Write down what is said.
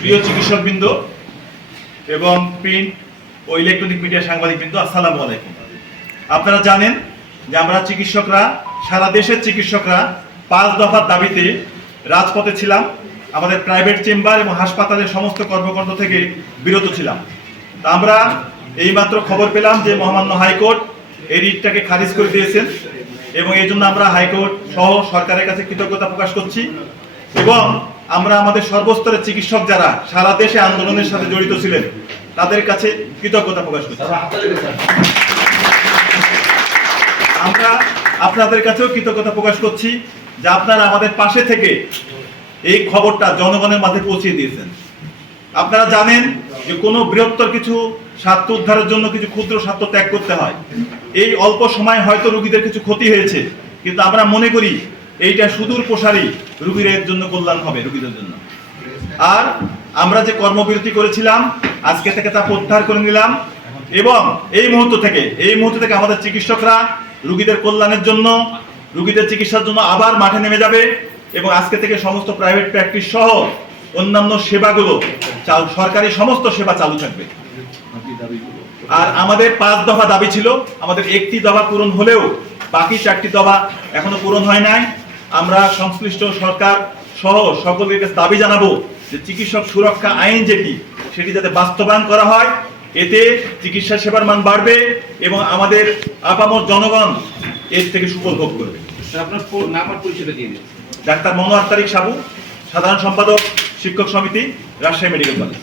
প্রিয় চিকিৎসকবৃন্দ এবং প্রিন্ট ও electronic media সাংবাদিক সাংবাদিকবৃন্দ, আসসালামু আলাইকুম। আপনারা জানেন যে আমরা চিকিৎসকরা, সারা দেশের চিকিৎসকরা পাঁচ দফার দাবিতে রাজপথে ছিলাম, আমাদের প্রাইভেট চেম্বার এবং হাসপাতালের সমস্ত কর্মকাণ্ড থেকে বিরত ছিলাম। আমরা এইমাত্র খবর পেলাম যে মহামান্য হাইকোর্ট এই রিটটাকে খারিজ করে দিয়েছেন এবং এই জন্য আমরা হাইকোর্ট সহ সরকারের কাছে কৃতজ্ঞতা প্রকাশ করছি এবং আমরা আমাদের সর্বস্তরের চিকিৎসক যারা সারা দেশে আন্দোলনের সাথে জড়িত ছিলেন তাদের কাছে কৃতজ্ঞতা প্রকাশ করছি। আমরা আপনাদের কাছেও কৃতজ্ঞতা প্রকাশ করছি যে আপনারা আমাদের পাশে থেকে এই খবরটা জনগণের মাঝে পৌঁছে দিয়েছেন। আপনারা জানেন যে কোনো বৃহত্তর কিছু স্বার্থ উদ্ধারের জন্য কিছু ক্ষুদ্র স্বার্থ ত্যাগ করতে হয়। এই অল্প সময় হয়তো রোগীদের কিছু ক্ষতি হয়েছে কিন্তু আমরা মনে করি এইটা সুদূর প্রসারী রোগীদের জন্য কল্যাণ হবে, রুগীদের জন্য। আর আমরা যে কর্মবিরতি করেছিলাম, আজকে থেকে তা প্রত্যাহার করে নিলাম। এবং এই মুহূর্ত থেকে, এই মুহূর্ত থেকে আমাদের চিকিৎসকরা রুগীদের কল্যাণের জন্য, রুগীদের চিকিৎসার জন্য আবার মাঠে নেমে যাবে এবং আজকে থেকে সমস্ত প্রাইভেট প্র্যাকটিস সহ অন্যান্য সেবাগুলো সরকারি সমস্ত সেবা চালু থাকবে। আর আমাদের পাঁচ দফা দাবি ছিল, আমাদের একটি দফা পূরণ হলেও বাকি চারটি দফা এখনও পূরণ হয় নাই। আমরা সংশ্লিষ্ট সরকার সহ সকলের কাছে দাবি জানাব যে চিকিৎসক সুরক্ষা আইন যেটি সেটি যাতে বাস্তবায়ন করা হয় এতে চিকিৎসা সেবার মান বাড়বে এবং আমাদের আপামর জনগণ এর থেকে সুফল ভোগ করবে। আপনার নাম আর পরিচয়টা দিয়ে দিন। ডাক্তার মনোয়ার তারিক সাবু সাধারণ সম্পাদক শিক্ষক সমিতি রাজশাহী মেডিকেল কলেজ।